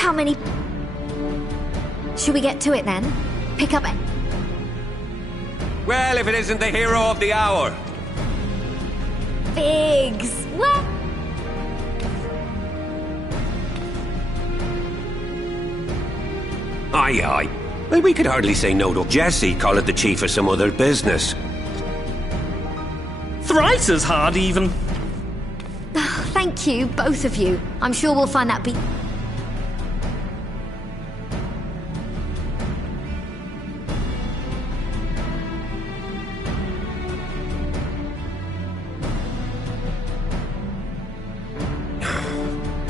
how many... Should we get to it then? Pick up... Well, if it isn't the hero of the hour. Biggs! What? Aye, aye. Well, we could hardly say no to Jesse, call it the chief of some other business. Thrice as hard, even. Thank you, both of you. I'm sure we'll find that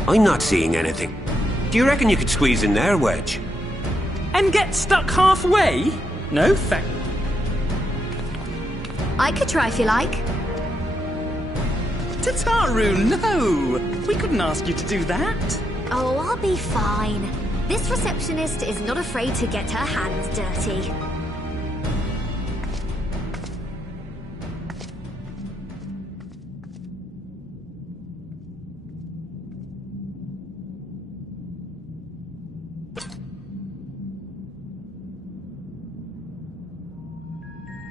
I'm not seeing anything. Do you reckon you could squeeze in there, Wedge? And get stuck halfway? No, thank... I could try if you like. Tataru, no! We couldn't ask you to do that. Oh, I'll be fine. This receptionist is not afraid to get her hands dirty.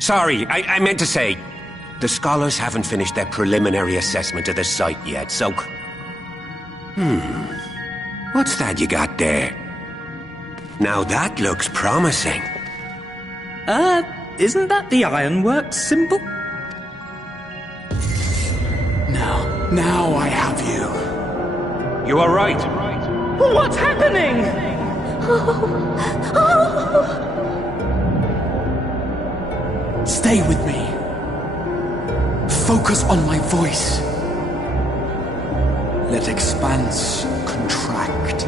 Sorry, I meant to say, the scholars haven't finished their preliminary assessment of the site yet, so... What's that you got there? Now that looks promising. Isn't that the ironworks symbol? Now I have you. You are right. What's happening? Stay with me. Focus on my voice. Let expanse contract.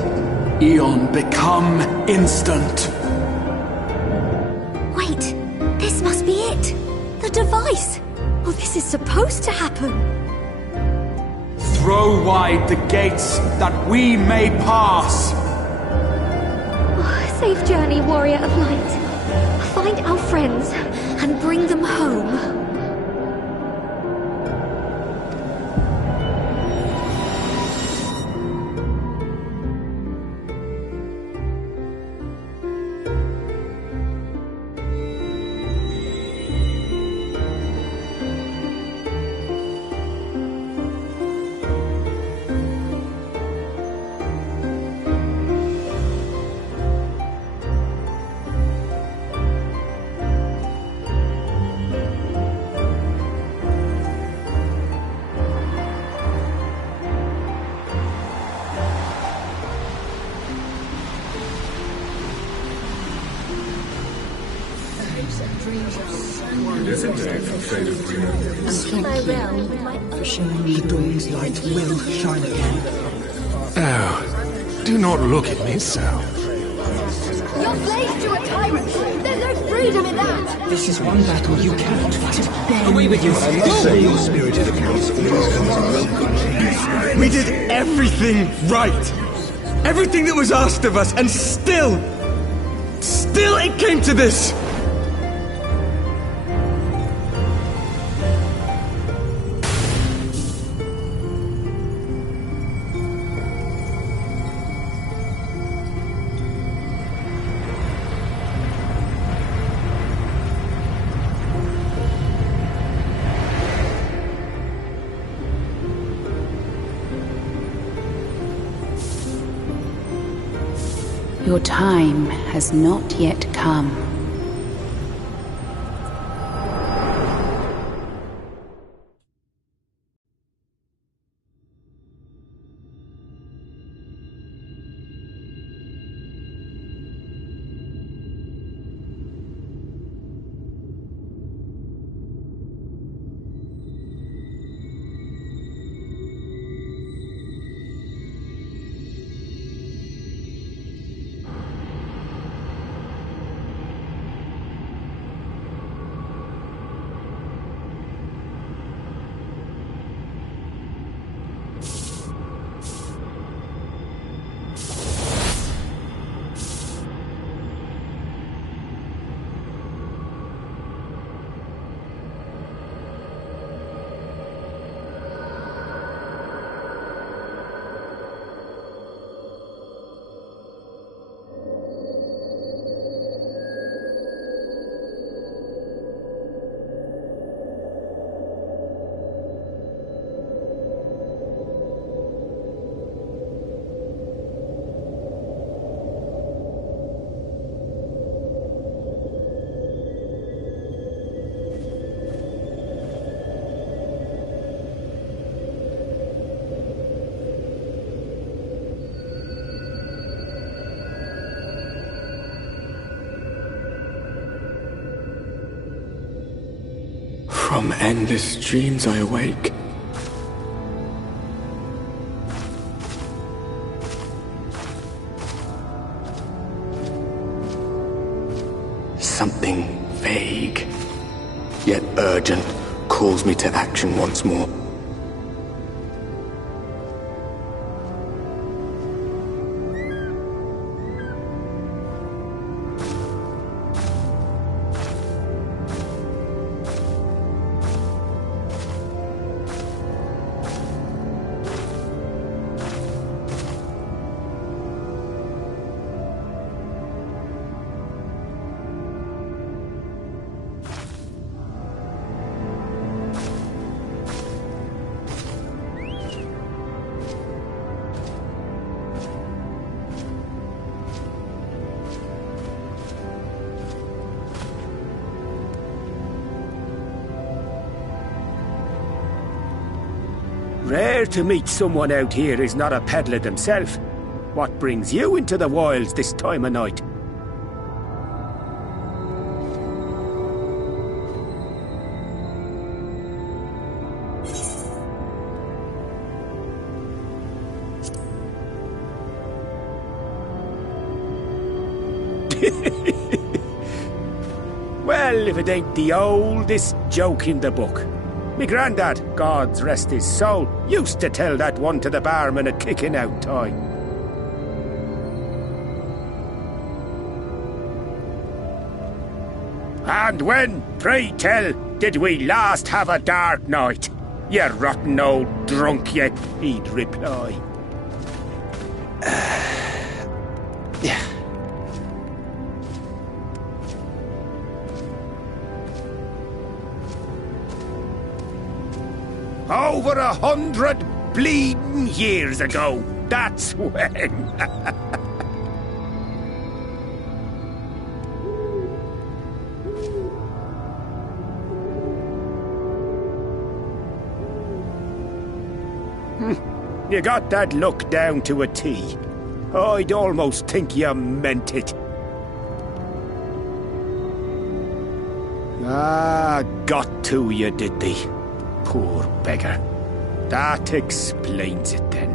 Eon become instant. Wait, this must be it. The device. Oh, this is supposed to happen. Throw wide the gates that we may pass. Oh, safe journey, warrior of light. Find our friends and bring them home. Is it day for fate of Green? For showing me the dawn's light will shine again. Oh, do not look at me so. You're slaves to a tyrant! There's no freedom in that! This is one battle you cannot fight. Away with you! Your spirited appearance always comes in welcome. We did everything right! Everything that was asked of us, and still it came to this! Your time has not yet come. From endless dreams I awake. Something vague, yet urgent, calls me to action once more. Rare to meet someone out here who's not a peddler themselves. What brings you into the wilds this time of night? Well, if it ain't the oldest joke in the book. Me grandad, God's rest his soul, used to tell that one to the barman at kicking out time. And when, pray tell, did we last have a dark night? You rotten old drunk yet, he'd reply. Yeah. Over 100 bleeding years ago, that's when. You got that look down to a T. I'd almost think you meant it. Ah, got to you, did they? Poor beggar. That explains it then.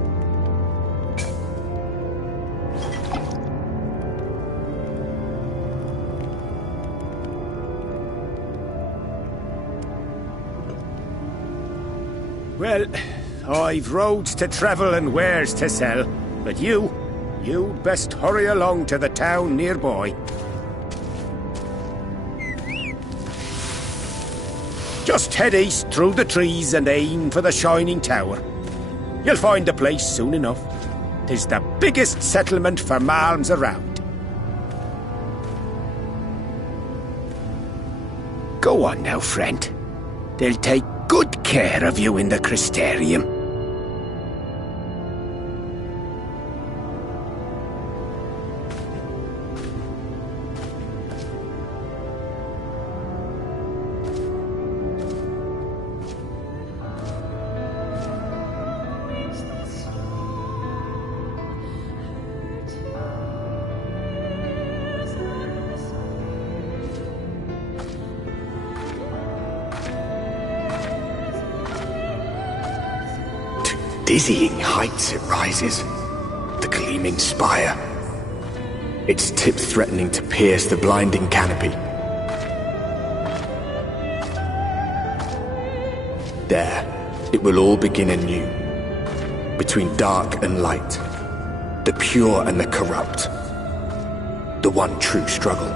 Well, I've roads to travel and wares to sell, but you'd best hurry along to the town nearby. Just head east through the trees and aim for the Shining Tower. You'll find the place soon enough. 'Tis the biggest settlement for malms around. Go on now, friend. They'll take good care of you in the Crystarium. Dizzying heights it rises, the gleaming spire, its tip threatening to pierce the blinding canopy. There, it will all begin anew, between dark and light, the pure and the corrupt, the one true struggle.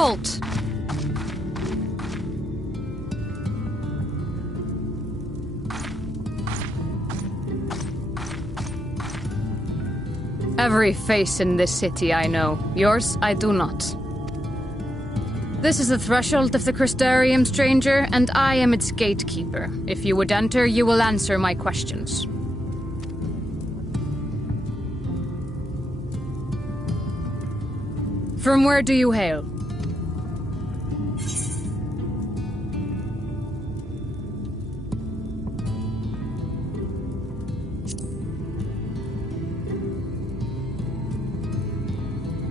Halt! Every face in this city I know. Yours, I do not. This is the threshold of the Crystarium, stranger, and I am its gatekeeper. If you would enter, you will answer my questions. From where do you hail?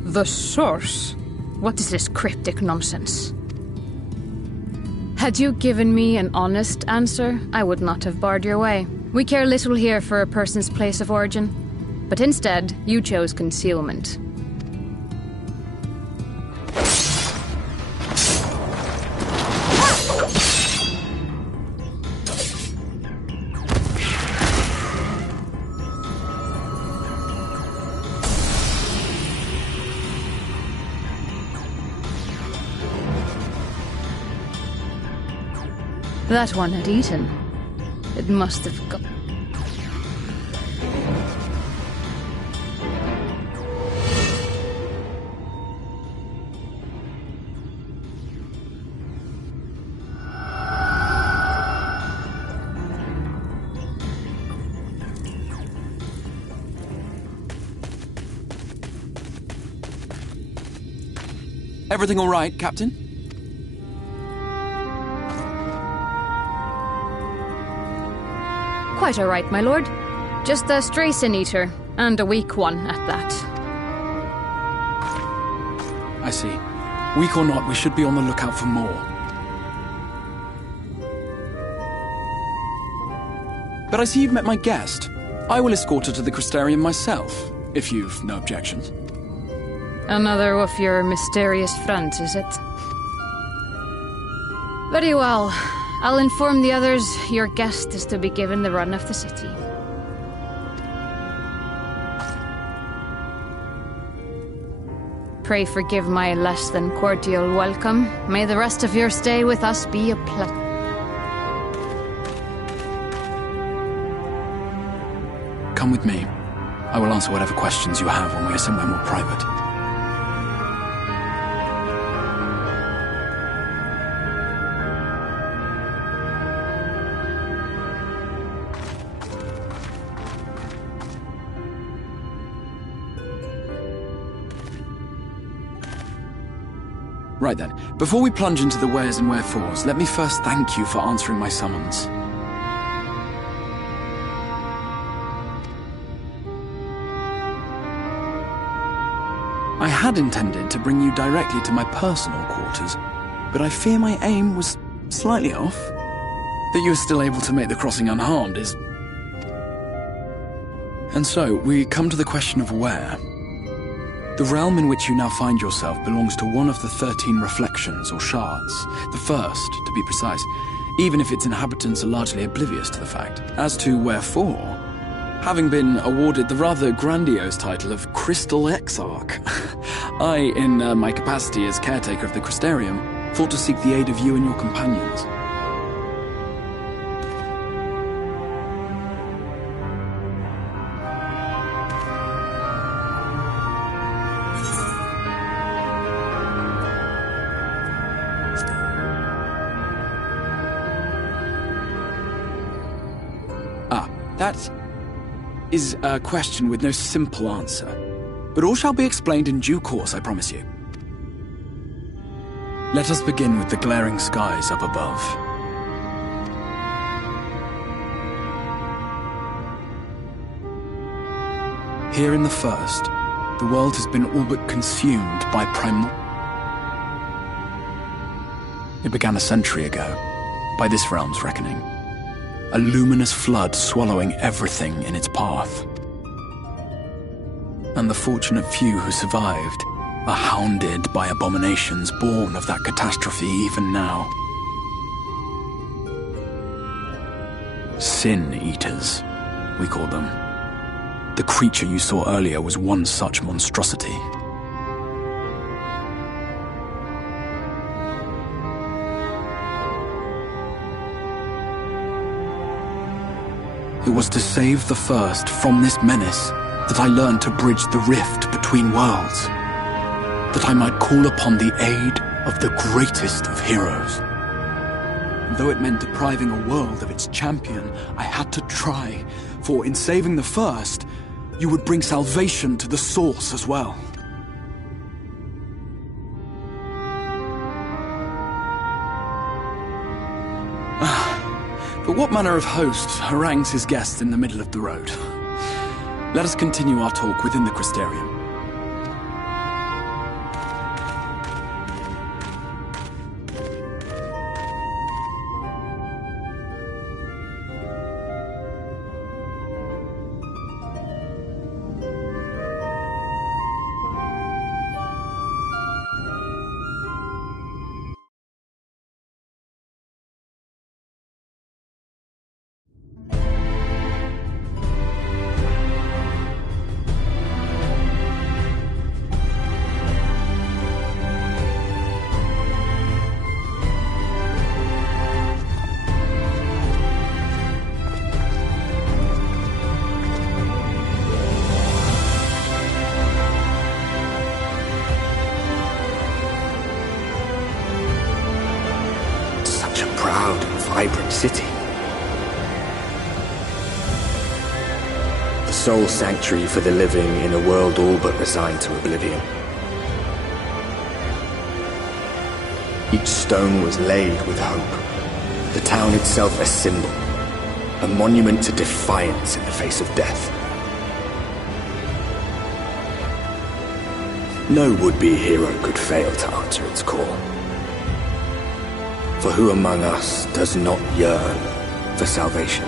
The source? What is this cryptic nonsense? Had you given me an honest answer, I would not have barred your way. We care little here for a person's place of origin. But instead, you chose concealment. That one had eaten. It must have got... Everything all right, Captain? Quite all right, my lord. Just a stray sin-eater, and a weak one at that. I see. Weak or not, we should be on the lookout for more. But I see you've met my guest. I will escort her to the Crystarium myself, if you've no objections. Another of your mysterious friends, is it? Very well. I'll inform the others your guest is to be given the run of the city. Pray forgive my less than cordial welcome. May the rest of your stay with us be a pleasure. Come with me. I will answer whatever questions you have when we are somewhere more private. Right then, before we plunge into the wheres and wherefores, let me first thank you for answering my summons. I had intended to bring you directly to my personal quarters, but I fear my aim was slightly off. That you are still able to make the crossing unharmed is... And so, we come to the question of where. The realm in which you now find yourself belongs to one of the 13 reflections, or shards. The first, to be precise, even if its inhabitants are largely oblivious to the fact. As to wherefore, having been awarded the rather grandiose title of Crystal Exarch, I, in my capacity as caretaker of the Crystarium, thought to seek the aid of you and your companions. That is a question with no simple answer. But all shall be explained in due course, I promise you. Let us begin with the glaring skies up above. Here in the first, the world has been all but consumed by primal... It began a century ago, by this realm's reckoning. A luminous flood swallowing everything in its path. And the fortunate few who survived are hounded by abominations born of that catastrophe even now. Sin-eaters, we call them. The creature you saw earlier was one such monstrosity. It was to save the First from this menace that I learned to bridge the rift between worlds. That I might call upon the aid of the greatest of heroes. Though it meant depriving a world of its champion, I had to try, for in saving the First, you would bring salvation to the Source as well. But what manner of host harangues his guests in the middle of the road? Let us continue our talk within the Crystarium. Vibrant city. The sole sanctuary for the living in a world all but resigned to oblivion. Each stone was laid with hope. The town itself a symbol, a monument to defiance in the face of death. No would-be hero could fail to answer its call. For who among us does not yearn for salvation?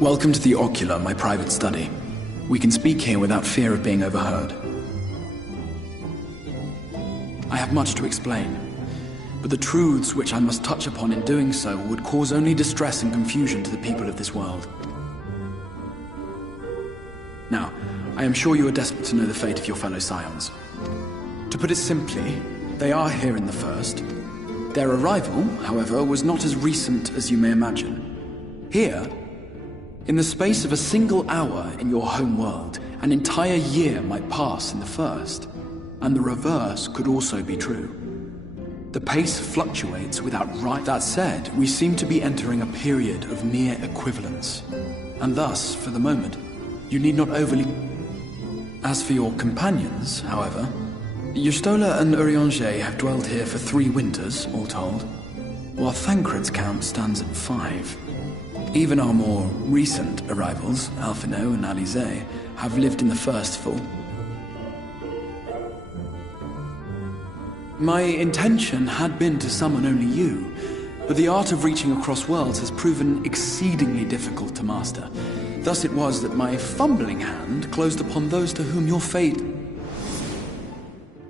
Welcome to the Ocular, my private study. We can speak here without fear of being overheard. I have much to explain, but the truths which I must touch upon in doing so would cause only distress and confusion to the people of this world. Now, I am sure you are desperate to know the fate of your fellow scions. To put it simply, they are here in the first. Their arrival, however, was not as recent as you may imagine. Here, in the space of a single hour in your home world, an entire year might pass in the first, and the reverse could also be true. The pace fluctuates without right. That said, we seem to be entering a period of near equivalence, and thus, for the moment, you need not overly... As for your companions, however, Y'shtola and Urianger have dwelled here for 3 winters, all told, while Thancred's count stands at 5. Even our more recent arrivals, Alphino and Alize, have lived in the first full. My intention had been to summon only you, but the art of reaching across worlds has proven exceedingly difficult to master. Thus it was that my fumbling hand closed upon those to whom your fate...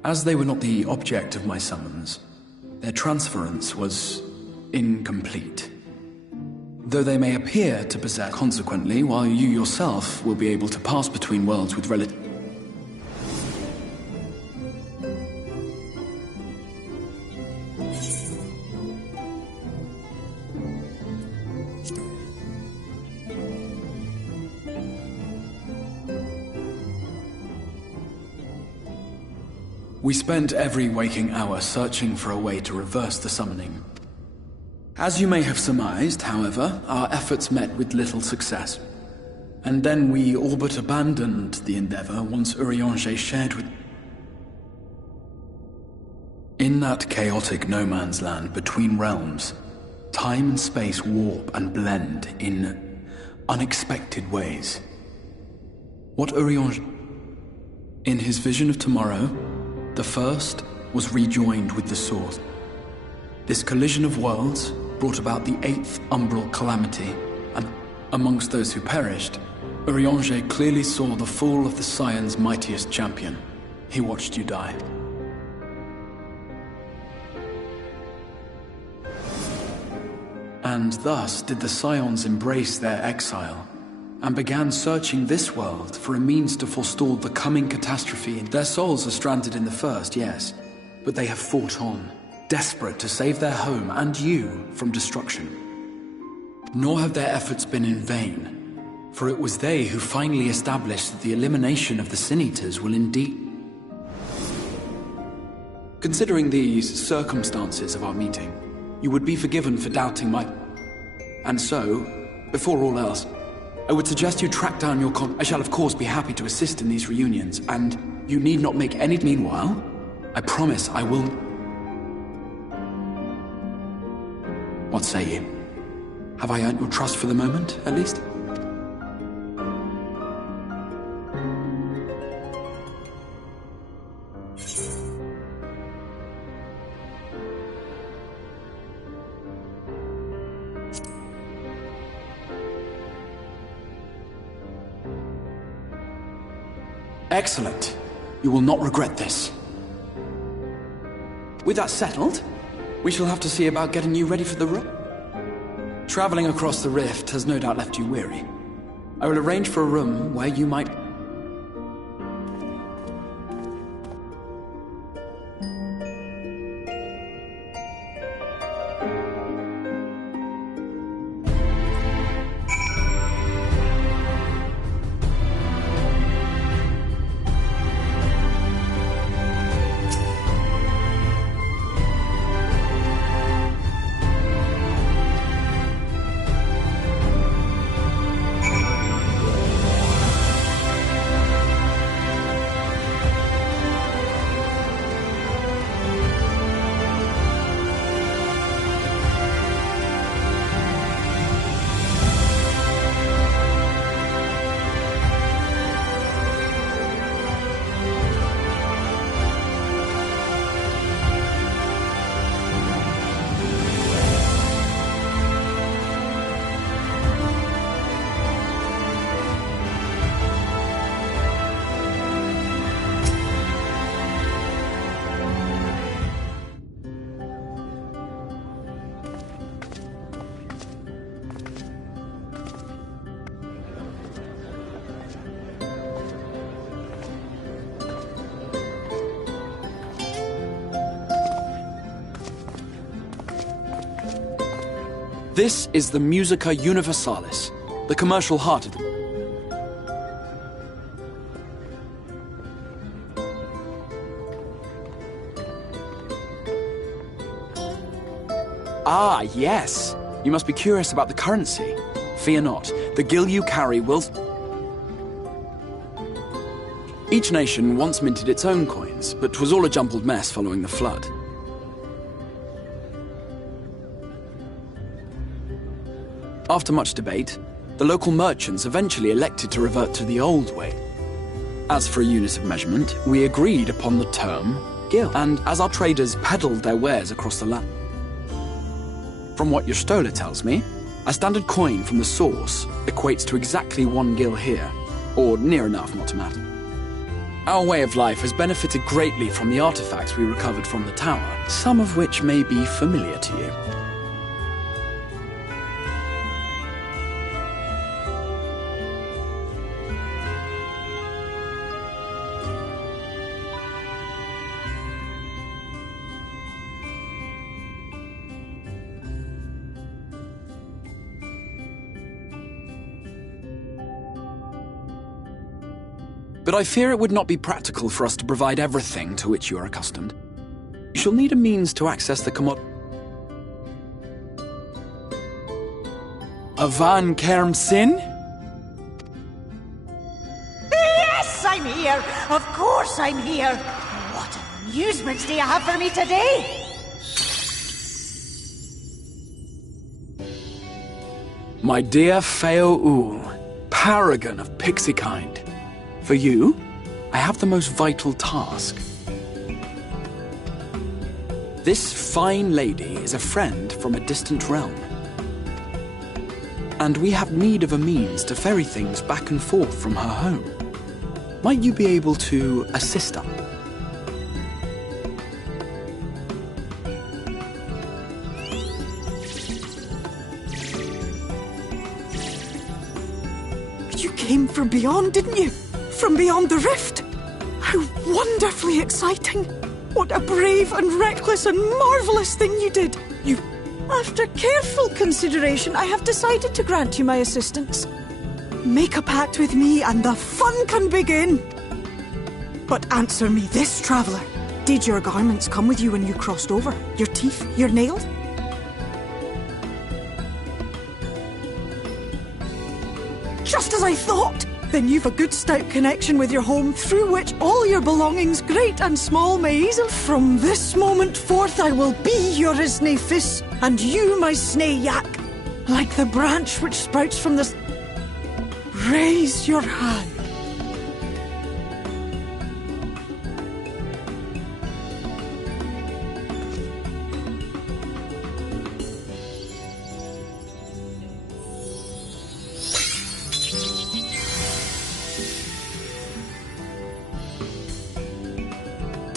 As they were not the object of my summons, their transference was incomplete. Though they may appear to possess, consequently, while you yourself will be able to pass between worlds with relative... We spent every waking hour searching for a way to reverse the summoning. As you may have surmised, however, our efforts met with little success. And then we all but abandoned the endeavor once Urianger shared with... In that chaotic no-man's land between realms, time and space warp and blend in unexpected ways. What Urianger... In his vision of tomorrow, the first was rejoined with the source. This collision of worlds brought about the 8th umbral calamity, and amongst those who perished, Urianger clearly saw the fall of the Scion's mightiest champion. He watched you die. And thus did the Scions embrace their exile, and began searching this world for a means to forestall the coming catastrophe. Their souls are stranded in the first, yes, but they have fought on, desperate to save their home and you from destruction. Nor have their efforts been in vain, for it was they who finally established that the elimination of the Sin Eaters will indeed... Considering these circumstances of our meeting, you would be forgiven for doubting my... And so, before all else, I would suggest you track down your I shall of course be happy to assist in these reunions, and you need not make any... Meanwhile, I promise I will... What say you? Have I earned your trust for the moment, at least? Excellent. You will not regret this. With that settled, we shall have to see about getting you ready for the room. Traveling across the rift has no doubt left you weary. I will arrange for a room where you might... This is the Musica Universalis, the commercial heart of the... Ah, yes. You must be curious about the currency. Fear not. The gil you carry will... Each nation once minted its own coins, but 'twas all a jumbled mess following the flood. After much debate, the local merchants eventually elected to revert to the old way. As for a unit of measurement, we agreed upon the term gil, and as our traders peddled their wares across the land. From what your stola tells me, a standard coin from the source equates to exactly 1 gil here, or near enough not to matter. Our way of life has benefited greatly from the artifacts we recovered from the tower, some of which may be familiar to you. But I fear it would not be practical for us to provide everything to which you are accustomed. You shall need a means to access the commodity. Avan Kerm Sin? Yes, I'm here! Of course I'm here! What amusements do you have for me today? My dear Feo Ul, paragon of pixie kind. For you, I have the most vital task. This fine lady is a friend from a distant realm. And we have need of a means to ferry things back and forth from her home. Might you be able to assist us? You came from beyond, didn't you? From beyond the rift? How wonderfully exciting! What a brave and reckless and marvellous thing you did! After careful consideration, I have decided to grant you my assistance. Make a pact with me and the fun can begin! But answer me this, traveller. Did your garments come with you when you crossed over? Your teeth? Your nails? Just as I thought! Then you've a good stout connection with your home, through which all your belongings, great and small, may easily... From this moment forth I will be your Isne Fis, and you my Snay Yak. Like the branch which sprouts from the... Raise your hand.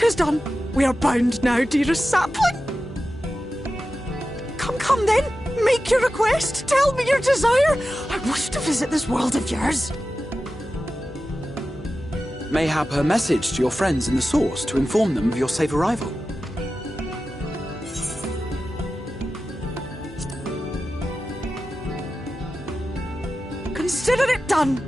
'Tis done. We are bound now, dearest sapling. Come then. Make your request. Tell me your desire. I wish to visit this world of yours. Mayhap her message to your friends in the Source to inform them of your safe arrival. Consider it done.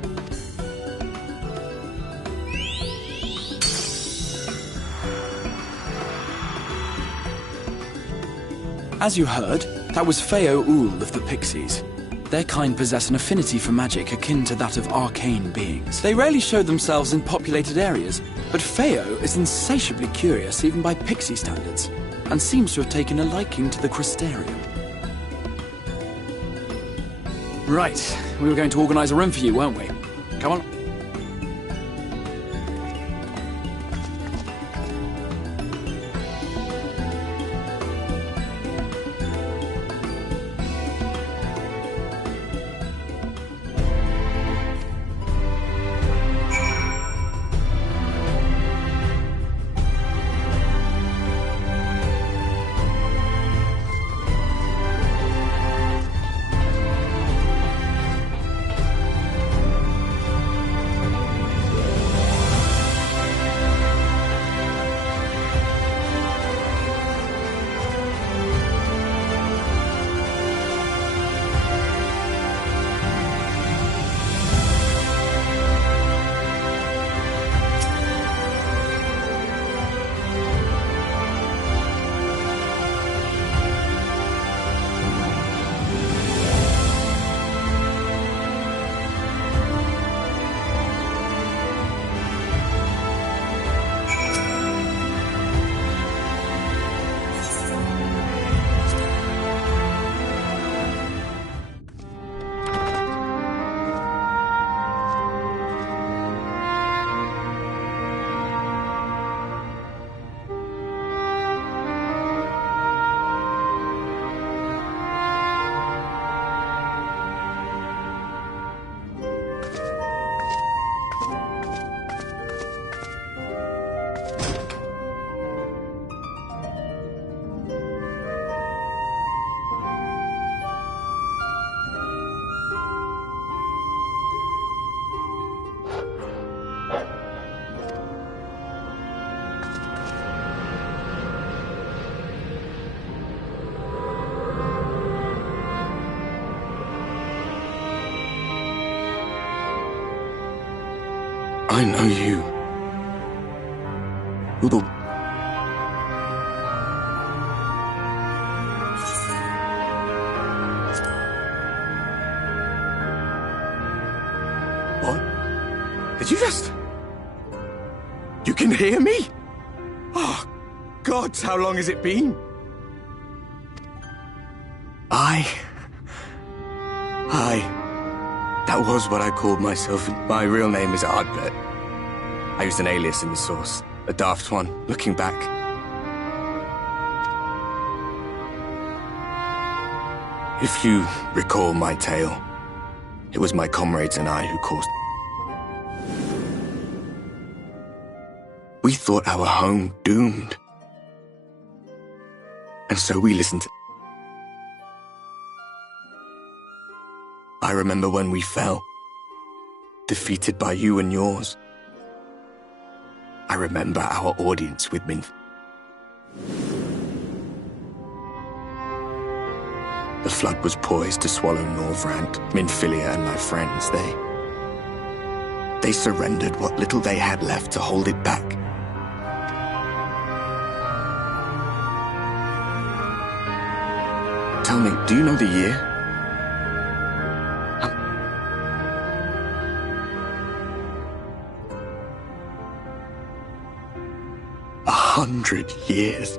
As you heard, that was Feo Ul of the Pixies. Their kind possess an affinity for magic akin to that of arcane beings. They rarely show themselves in populated areas, but Feo is insatiably curious even by Pixie standards, and seems to have taken a liking to the Crystarium. Right, we were going to organize a room for you, weren't we? Come on. I know you. You're the... What? Did you just... You can hear me? Oh, gods, how long has it been? That was what I called myself. My real name is Ardbert. I used an alias in the Source. A daft one, looking back. If you recall my tale, it was my comrades and I who caused... We thought our home doomed. And so we listened to... I remember when we fell, defeated by you and yours. I remember our audience with Minf. The flood was poised to swallow Norvrand, Minfilia and my friends. They surrendered what little they had left to hold it back. Tell me, do you know the year? 100 years.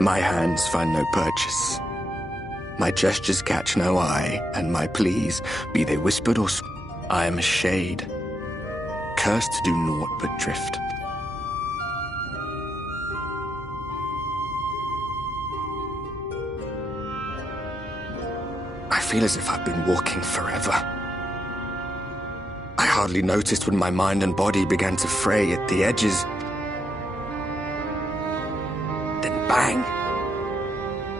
My hands find no purchase. My gestures catch no eye, and my pleas, be they whispered or I am a shade, cursed to do naught but drift. I feel as if I've been walking forever. I hardly noticed when my mind and body began to fray at the edges. Then bang!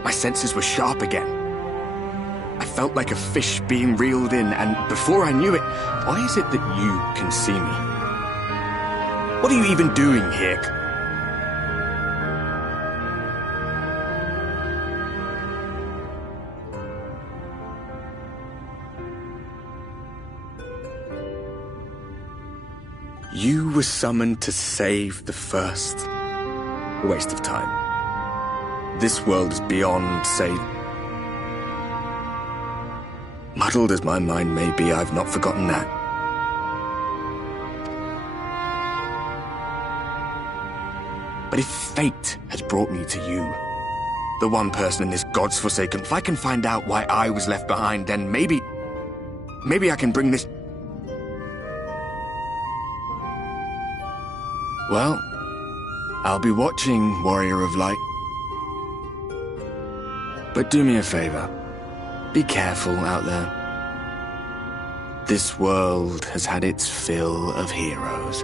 My senses were sharp again. I felt like a fish being reeled in, and before I knew it, why is it that you can see me? What are you even doing here? You were summoned to save the first. A waste of time. This world is beyond save. Muddled as my mind may be, I've not forgotten that. But if fate has brought me to you, the one person in this God's forsaken, if I can find out why I was left behind, then maybe I can bring this... Well, I'll be watching, Warrior of Light. But do me a favor. Be careful out there. This world has had its fill of heroes.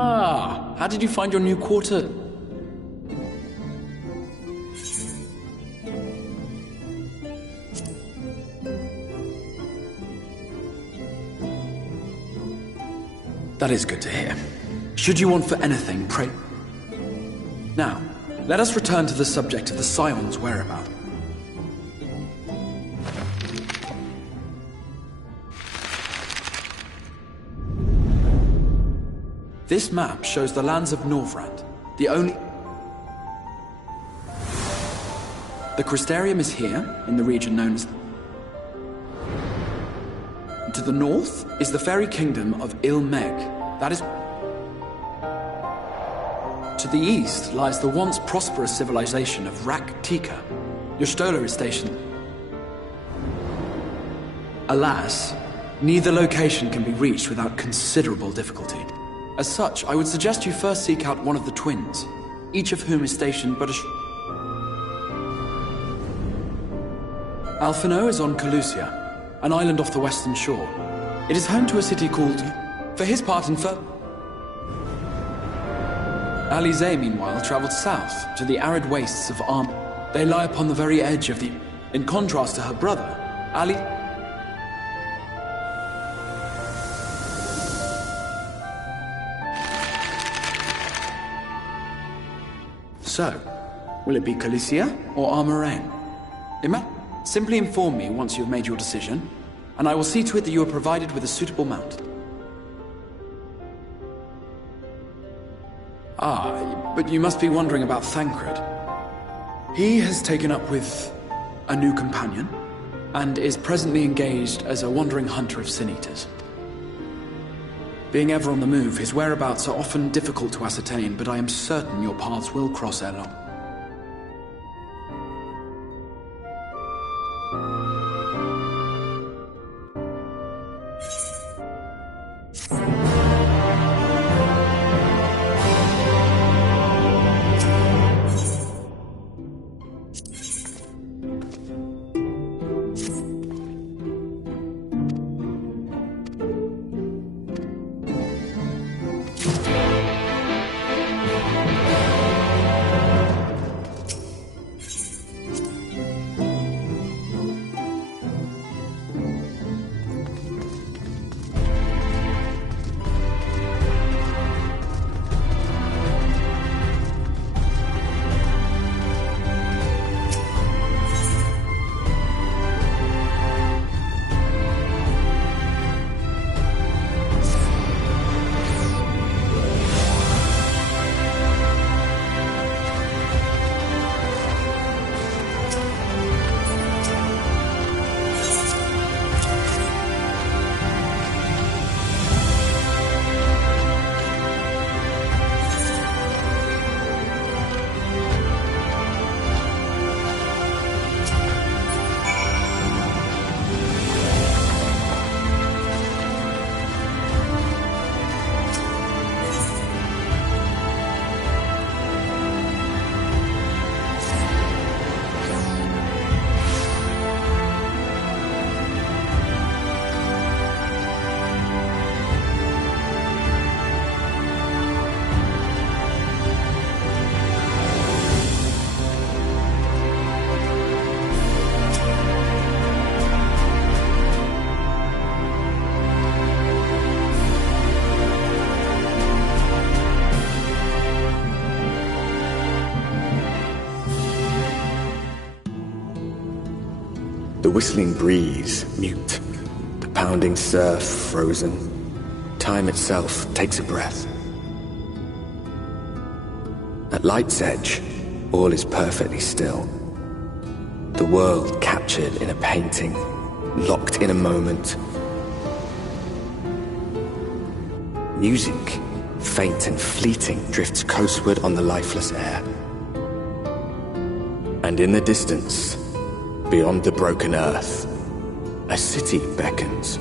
Ah, how did you find your new quarter? That is good to hear. Should you want for anything, pray. Now, let us return to the subject of the Scion's whereabout. This map shows the lands of Norvrand, the only... The Crystarium is here, in the region known as... To the north is the fairy kingdom of Ilmeg. That is... To the east lies the once prosperous civilization of Rak-Tika. Your Stola is stationed... Alas, neither location can be reached without considerable difficulty. As such, I would suggest you first seek out one of the twins, each of whom is stationed but a Alphino is on Calusia, an island off the western shore. It is home to a city called... For his part in Alize, meanwhile, travelled south to the arid wastes of Arm. They lie upon the very edge of the... In contrast to her brother, Ali... So, will it be Calicia or Armoraine? Simply inform me once you have made your decision, and I will see to it that you are provided with a suitable mount. Ah, but you must be wondering about Thancred. He has taken up with a new companion, and is presently engaged as a wandering hunter of sin-eaters. Being ever on the move, his whereabouts are often difficult to ascertain, but I am certain your paths will cross ere long. The whistling breeze, mute. The pounding surf, frozen. Time itself takes a breath. At light's edge, all is perfectly still. The world captured in a painting, locked in a moment. Music, faint and fleeting, drifts coastward on the lifeless air. And in the distance, beyond the broken earth, a city beckons.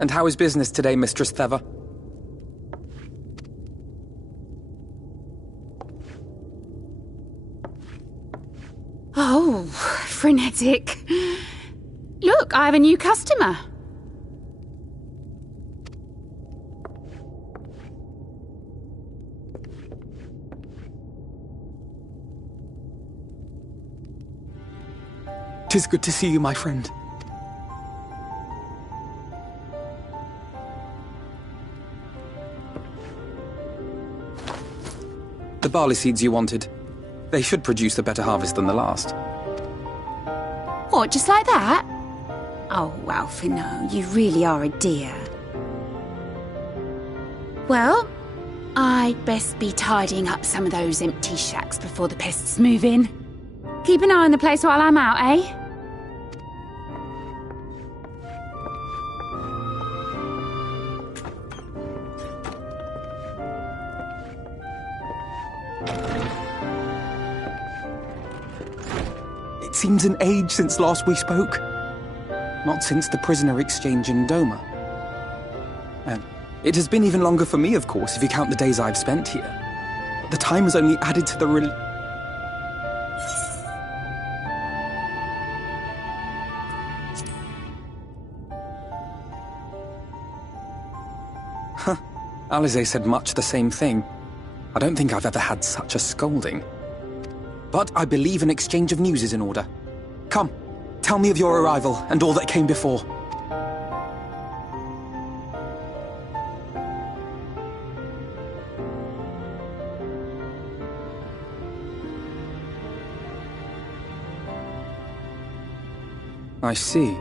And how is business today, Mistress Theva? Oh, frenetic. Look, I have a new customer. Tis good to see you, my friend. The barley seeds you wanted. They should produce a better harvest than the last. What, just like that? Oh, Alphino, you really are a dear. Well, I'd best be tidying up some of those empty shacks before the pests move in. Keep an eye on the place while I'm out, eh? It seems an age since last we spoke. Not since the prisoner exchange in Doma. And it has been even longer for me, of course, if you count the days I've spent here. The time has only added to the Huh. Alize said much the same thing. I don't think I've ever had such a scolding. But I believe an exchange of news is in order. Come, tell me of your arrival and all that came before. I see.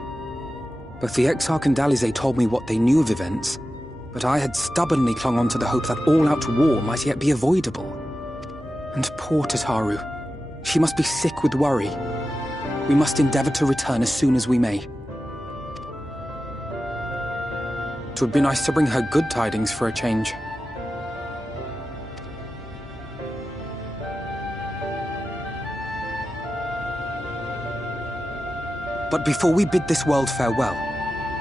Both the Exarch and Alize told me what they knew of events, but I had stubbornly clung on to the hope that all-out war might yet be avoidable. And poor Tataru. She must be sick with worry. We must endeavor to return as soon as we may. It would be nice to bring her good tidings for a change. But before we bid this world farewell,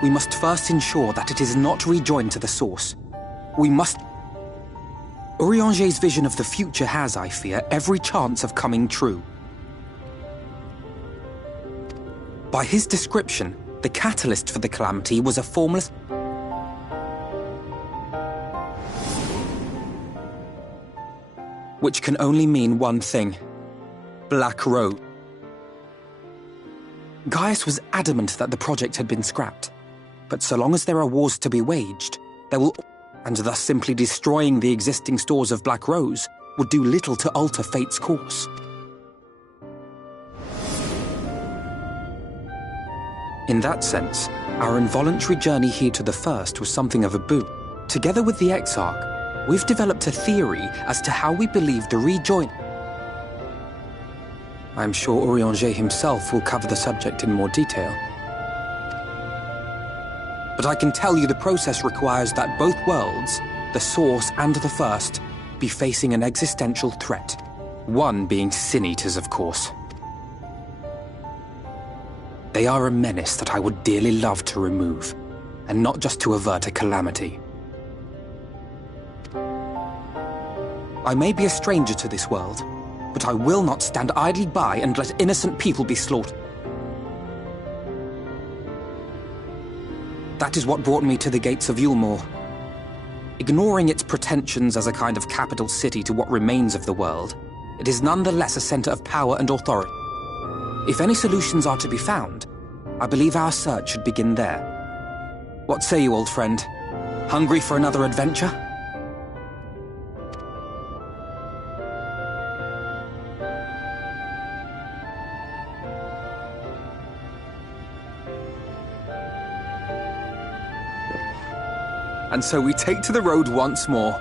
we must first ensure that it is not rejoined to the source. We must... Urianger's vision of the future has, I fear, every chance of coming true. By his description, the catalyst for the calamity was a formless... which can only mean one thing. Black Rose. Gaius was adamant that the project had been scrapped. But so long as there are wars to be waged, there will... and thus simply destroying the existing stores of Black Rose would do little to alter fate's course. In that sense, our involuntary journey here to the First was something of a boon. Together with the Exarch, we've developed a theory as to how we believe the rejoin... I'm sure Urianger himself will cover the subject in more detail. But I can tell you the process requires that both worlds, the Source and the First, be facing an existential threat. One being Sin Eaters, of course. They are a menace that I would dearly love to remove, and not just to avert a calamity. I may be a stranger to this world, but I will not stand idly by and let innocent people be slaughtered. That is what brought me to the gates of Yulmore. Ignoring its pretensions as a kind of capital city to what remains of the world, it is nonetheless a center of power and authority. If any solutions are to be found, I believe our search should begin there. What say you, old friend? Hungry for another adventure? And so we take to the road once more.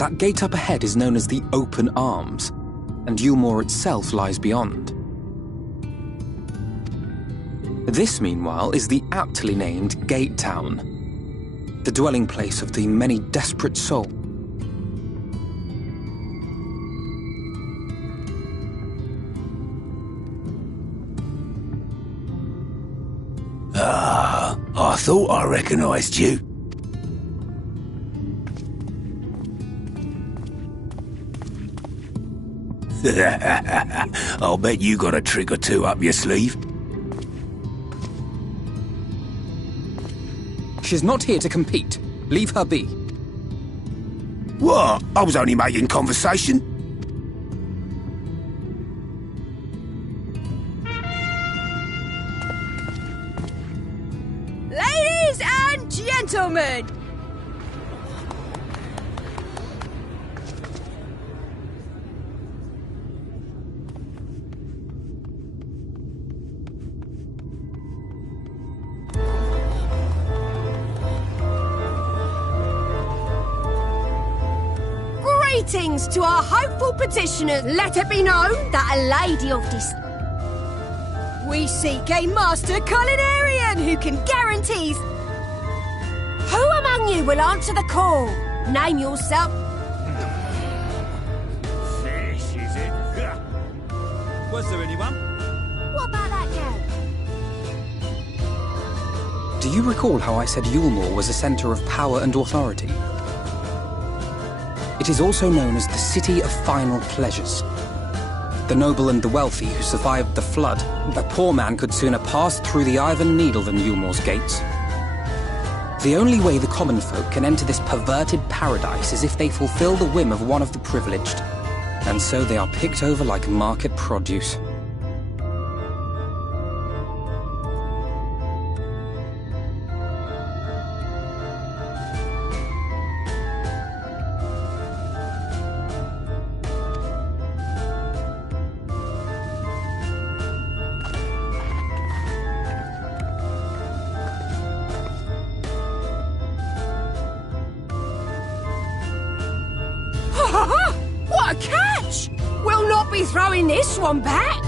That gate up ahead is known as the Open Arms, and Yulmore itself lies beyond. This, meanwhile, is the aptly named Gate Town, the dwelling place of the many desperate souls. Ah, I thought I recognised you. I'll bet you got a trick or two up your sleeve. She's not here to compete. Leave her be. What? I was only making conversation. Ladies and gentlemen! Greetings to our hopeful petitioners. Let it be known that a lady of this... We seek a master culinarian who can guarantee... Who among you will answer the call? Name yourself. Fish, is it? Was there anyone? What about that girl? Do you recall how I said Yulmore was a centre of power and authority? It is also known as the City of Final Pleasures. The noble and the wealthy who survived the flood, the poor man could sooner pass through the Iron Needle than Yulmore's gates. The only way the common folk can enter this perverted paradise is if they fulfill the whim of one of the privileged, and so they are picked over like market produce. What a catch! We'll not be throwing this one back!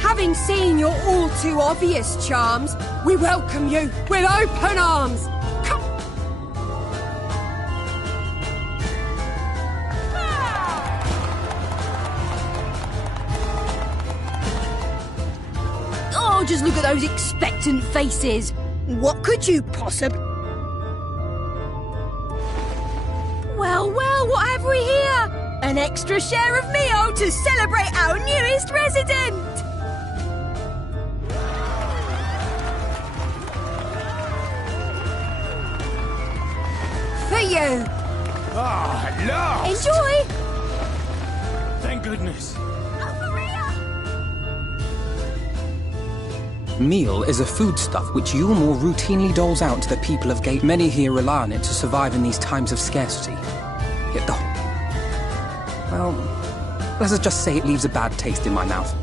Having seen your all too obvious charms, we welcome you with open arms! Come... Oh, just look at those expectant faces! What could you possibly... Well, what have we here? An extra share of meal to celebrate our newest resident! For you! Ah, hello! Enjoy! Thank goodness. Meal is a foodstuff which Yulmore routinely doles out to the people of Gate. Many here rely on it to survive in these times of scarcity. Yet well, let's just say it leaves a bad taste in my mouth.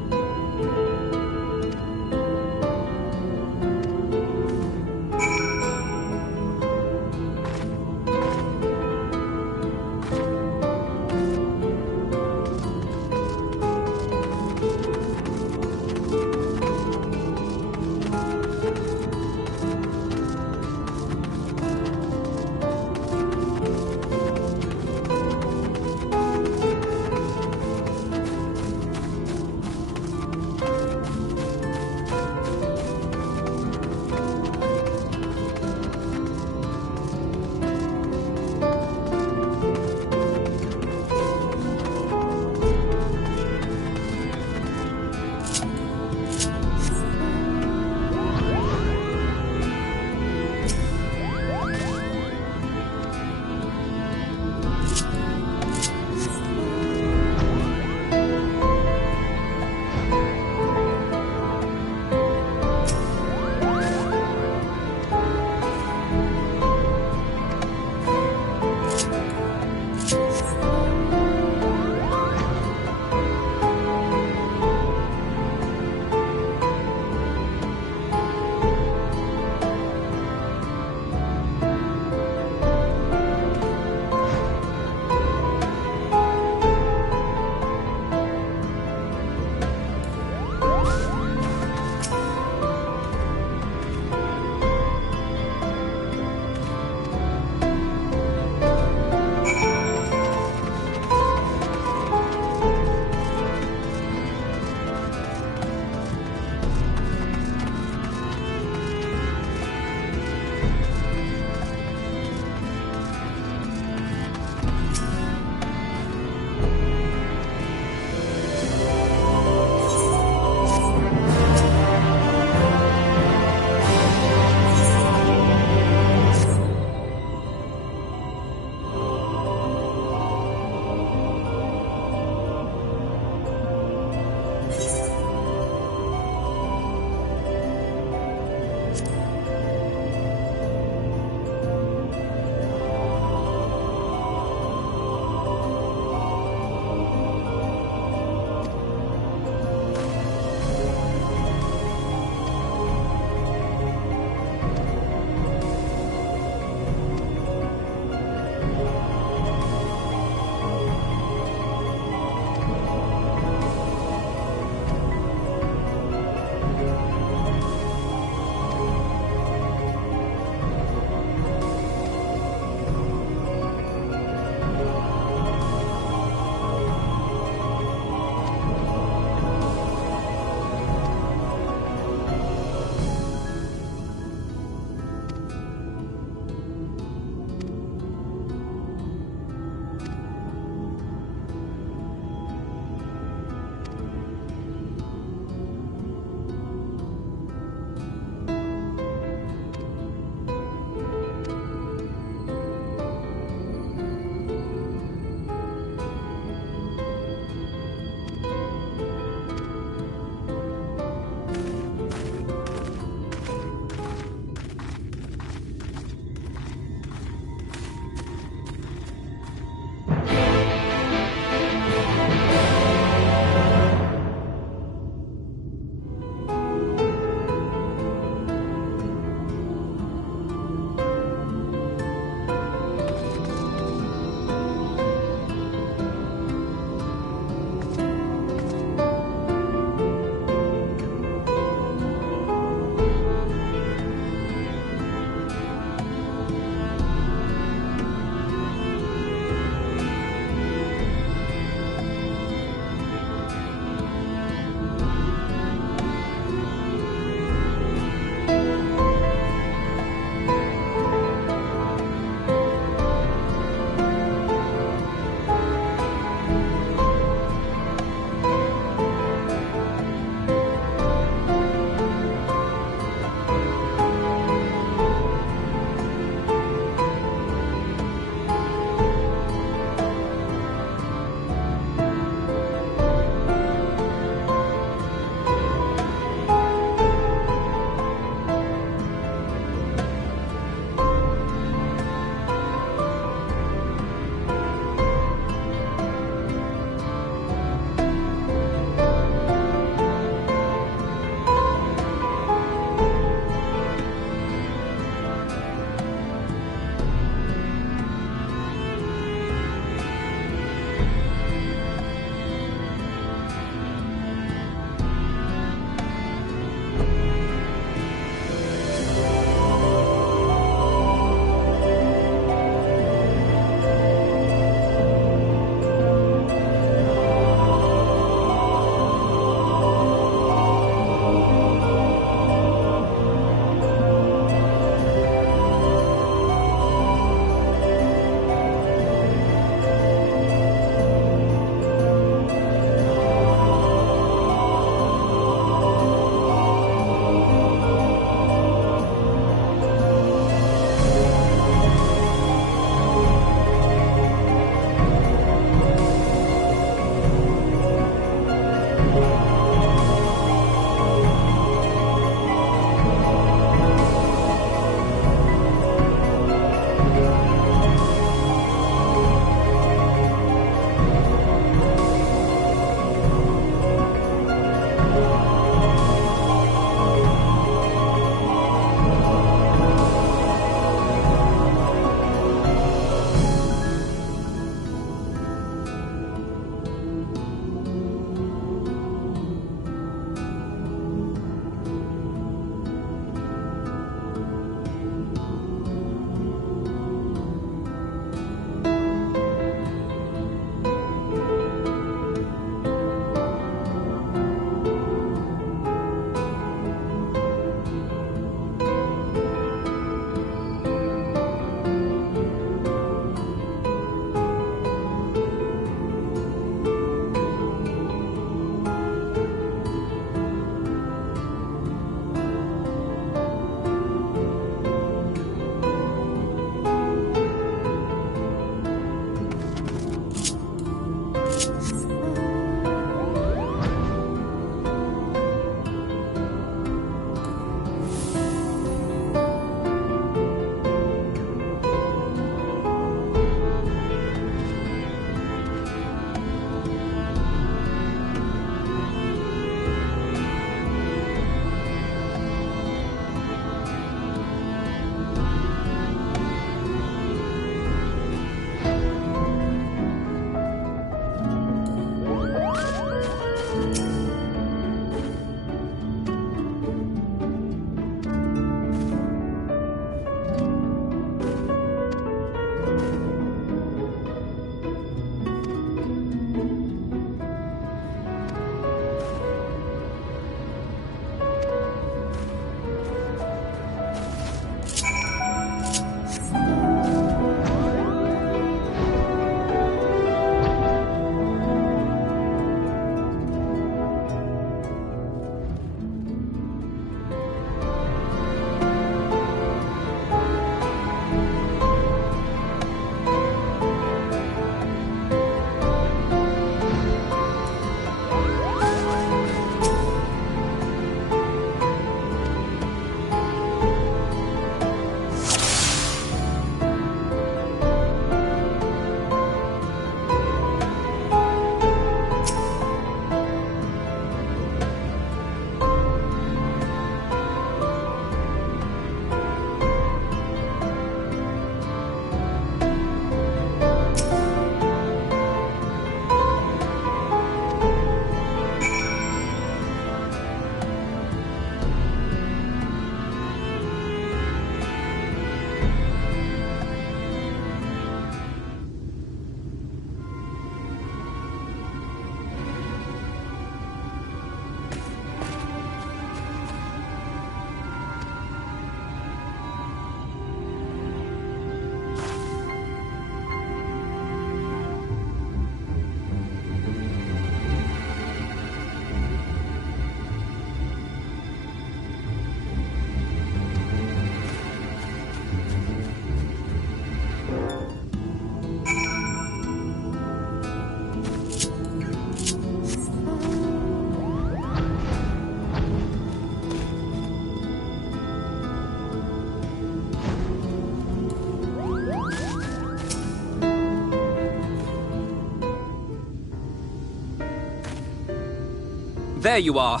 there you are.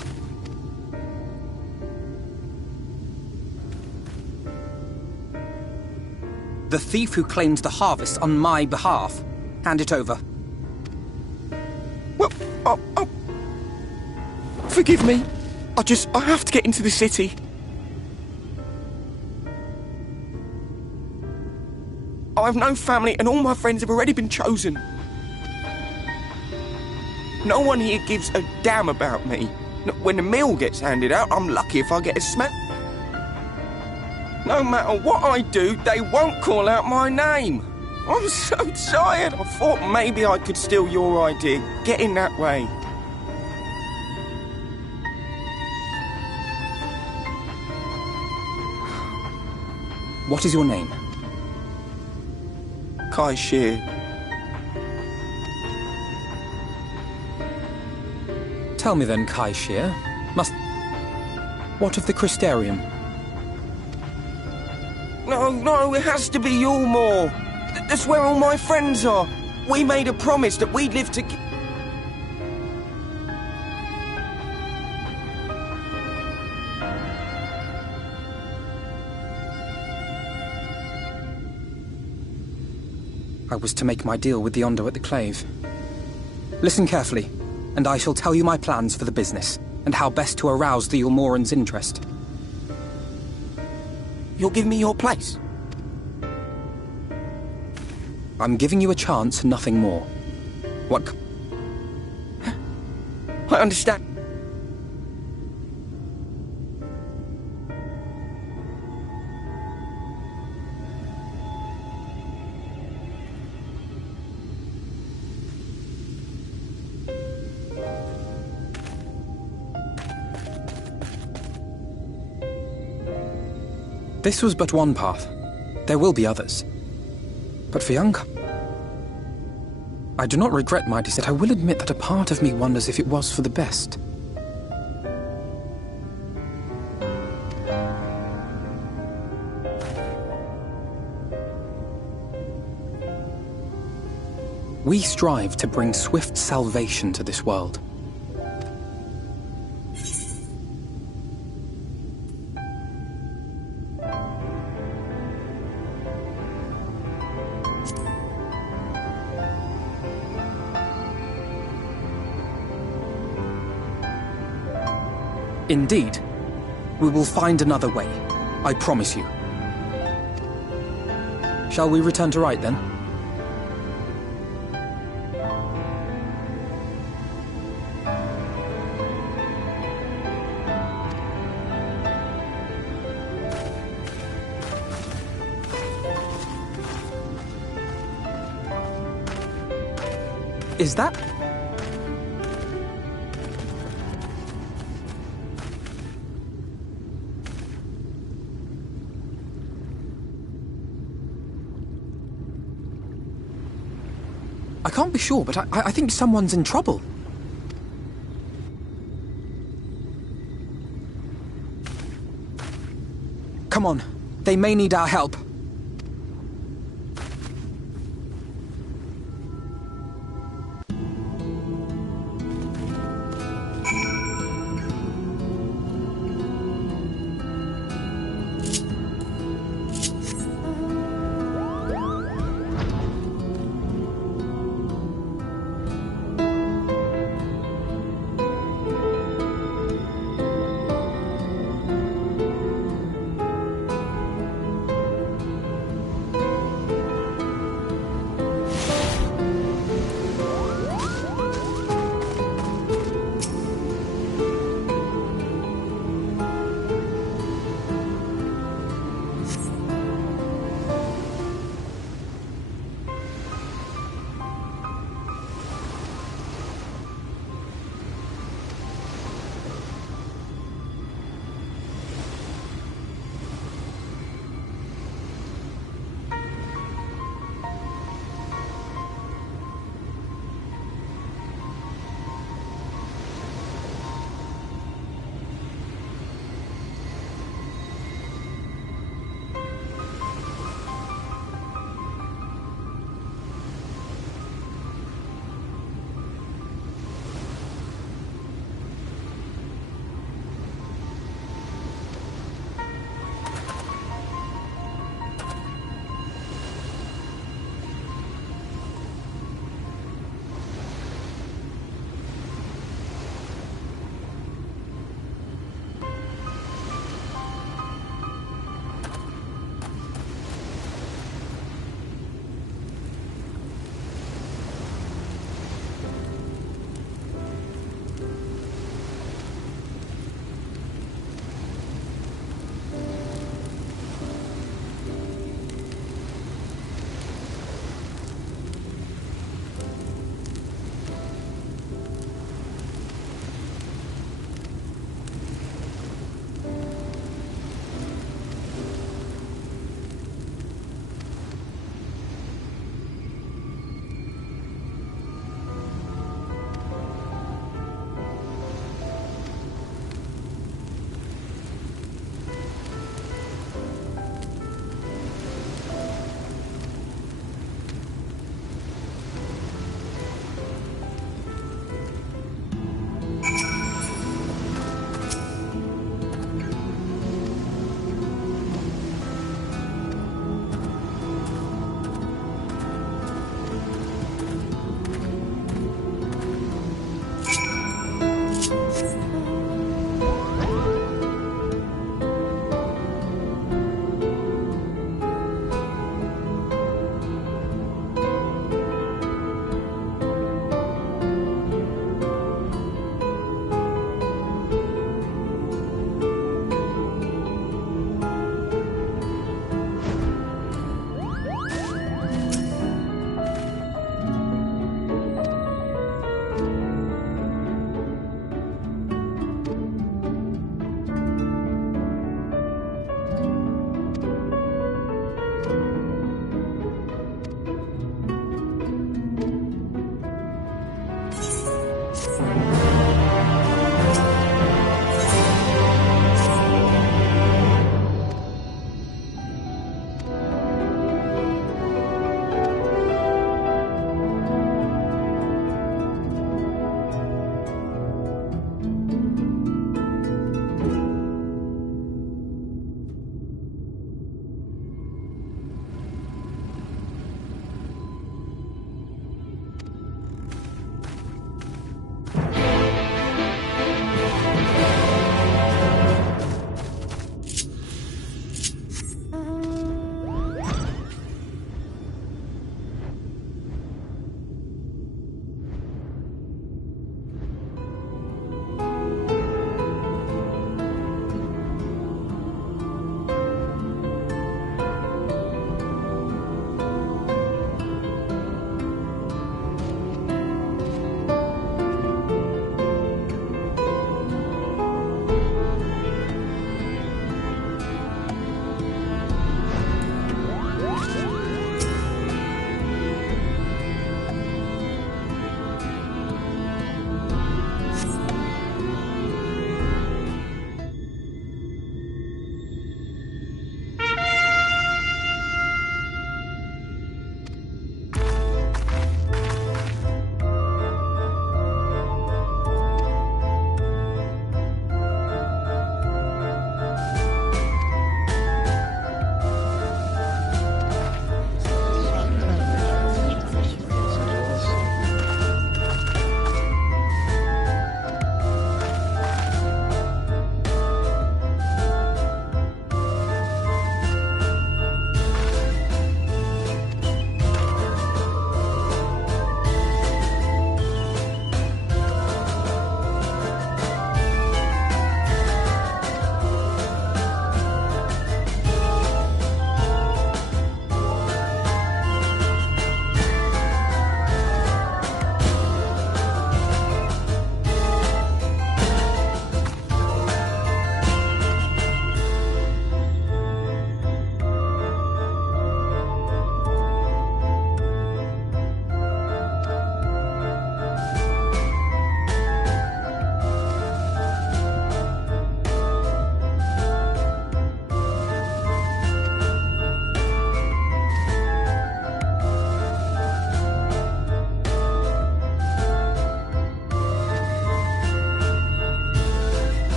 The thief who claimed the harvest on my behalf. Hand it over. Well, forgive me. I have to get into the city. I have no family and all my friends have already been chosen. No one here gives a damn about me. When the meal gets handed out, I'm lucky if I get a smell. No matter what I do, they won't call out my name. I'm so tired. I thought maybe I could steal your idea. Get in that way. What is your name? Kai Shear. Tell me then, Kai Shear. What of the Christerium? No, it has to be Yulmore. That's where all my friends are. We made a promise that we'd live together. I was to make my deal with the Ondo at the Clave. Listen carefully, and I shall tell you my plans for the business, and how best to arouse the Yulmorans' interest. You'll give me your place? I'm giving you a chance, nothing more. What? I understand. This was but one path. There will be others. But for young... I do not regret my decision. I will admit that a part of me wonders if it was for the best. We strive to bring swift salvation to this world. Indeed. We will find another way. I promise you. Shall we return to Wright, then? Is that... I can't be sure, but I think someone's in trouble. Come on. They may need our help.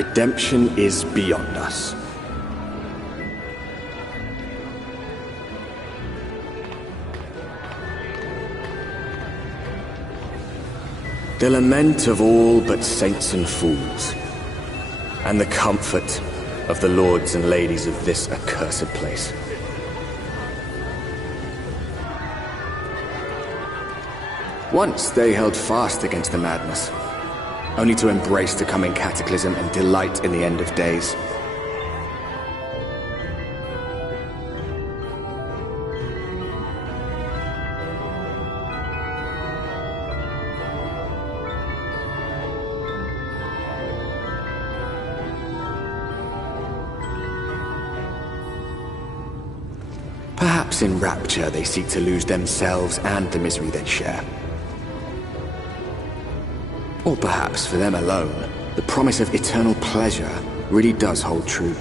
Redemption is beyond us. The lament of all but saints and fools, and the comfort of the lords and ladies of this accursed place. Once they held fast against the madness, only to embrace the coming cataclysm and delight in the end of days. Perhaps in rapture they seek to lose themselves and the misery they share. Or perhaps for them alone, the promise of eternal pleasure really does hold true.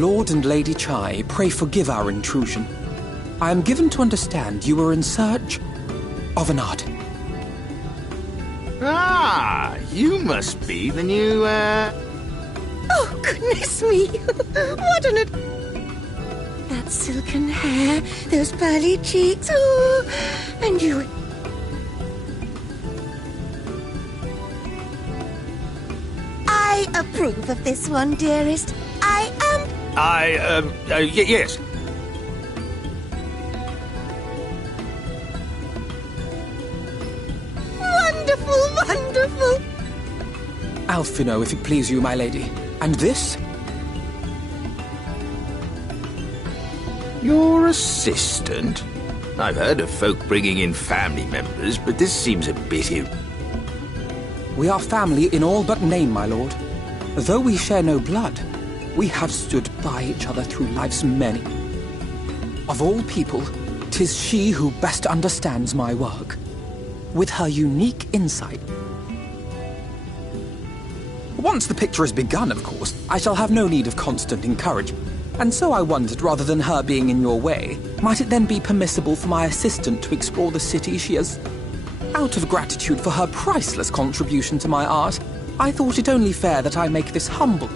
Lord and Lady Chai, pray forgive our intrusion. I am given to understand you were in search of an art. Ah, you must be the new, Oh, goodness me! What an... That silken hair, those pearly cheeks, oh, and you... I approve of this one, dearest. yes. Wonderful, wonderful! Alphino, if it please you, my lady. And this? Your assistant? I've heard of folk bringing in family members, but this seems a bit... We are family in all but name, my lord. Though we share no blood, we have stood by each other through life's many. Of all people, 'tis she who best understands my work, with her unique insight. Once the picture is begun, of course, I shall have no need of constant encouragement. And so I wondered, rather than her being in your way, might it then be permissible for my assistant to explore the city she has... Out of gratitude for her priceless contribution to my art, I thought it only fair that I make this humble...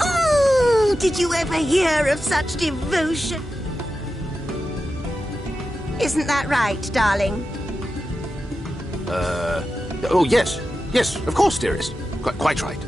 Oh, did you ever hear of such devotion? Isn't that right, darling? Oh, yes. Yes, of course, dearest. Quite right.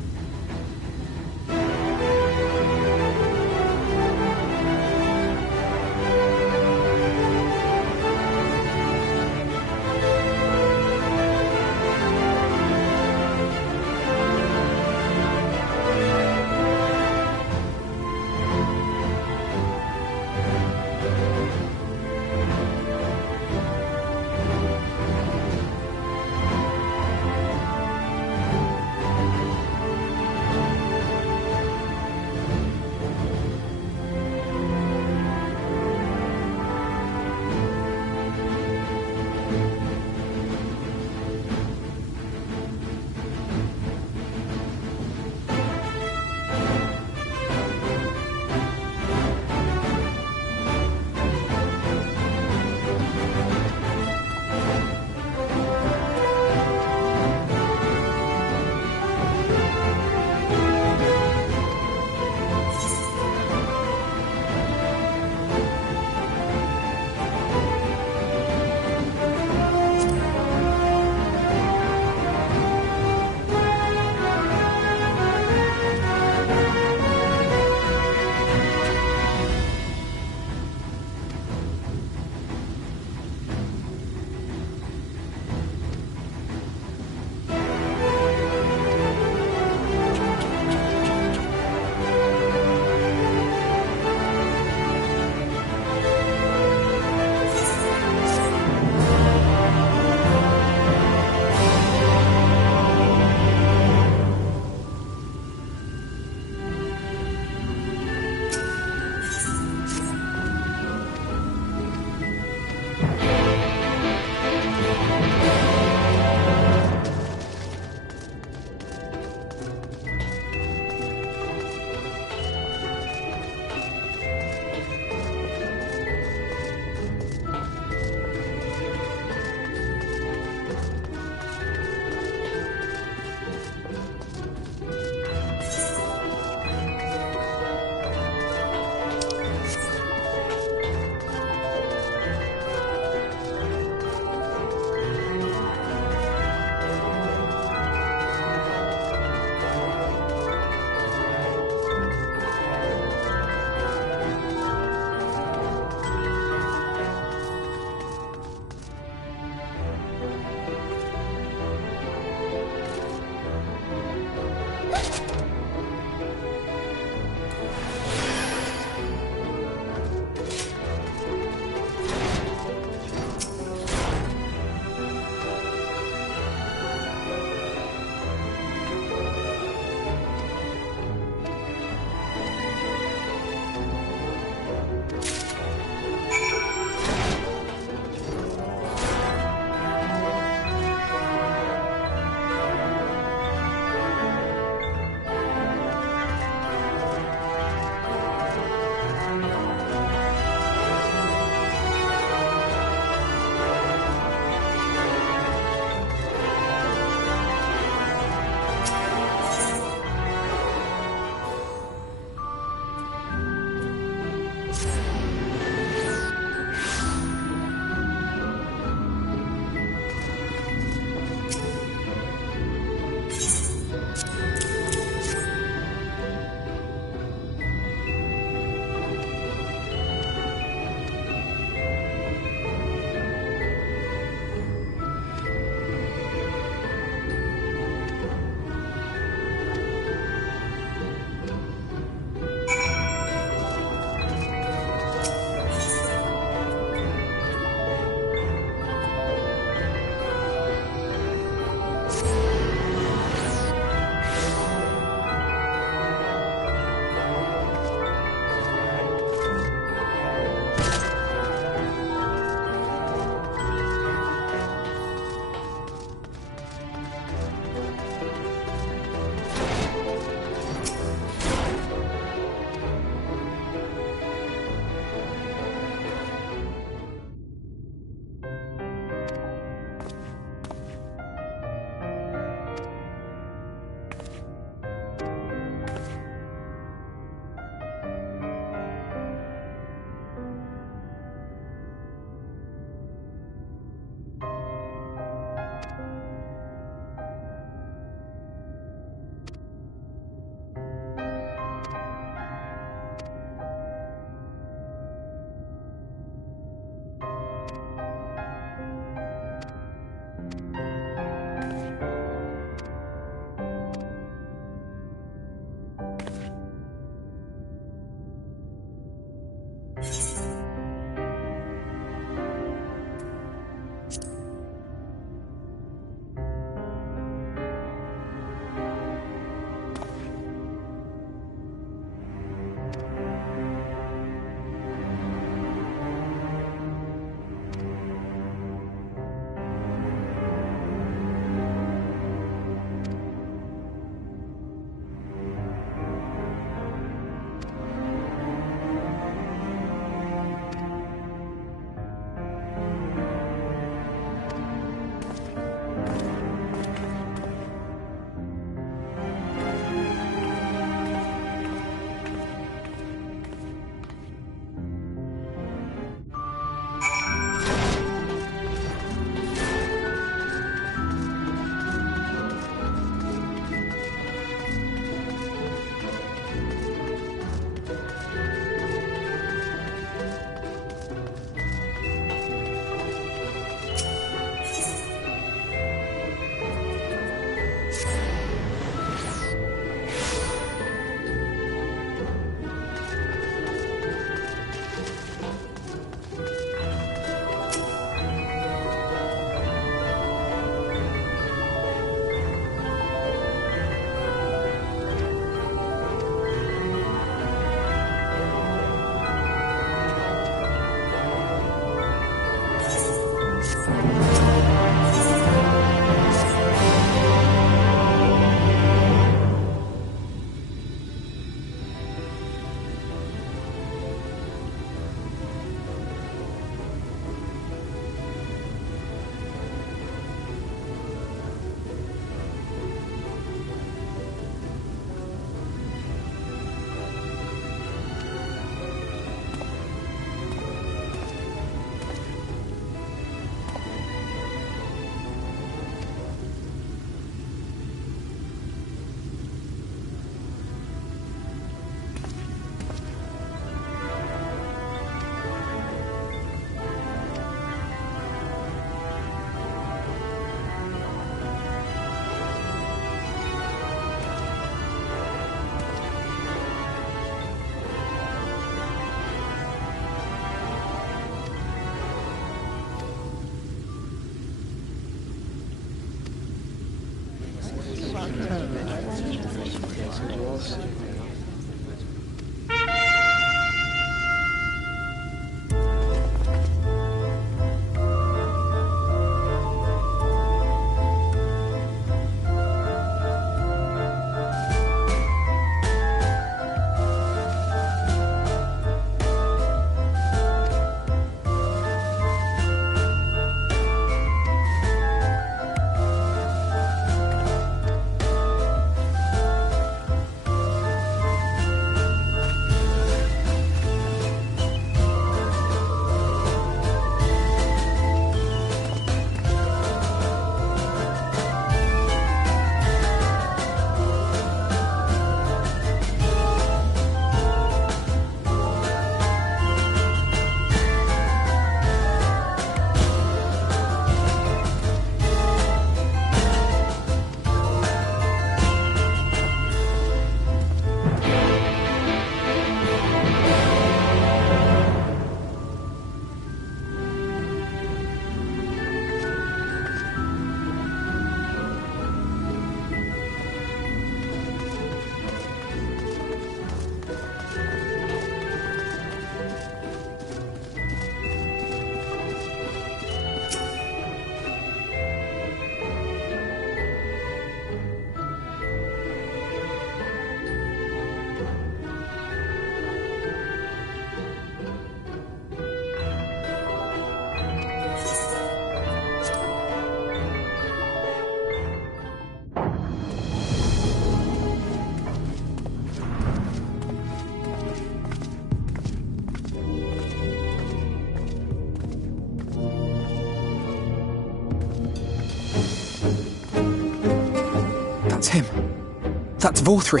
That's Vorthri.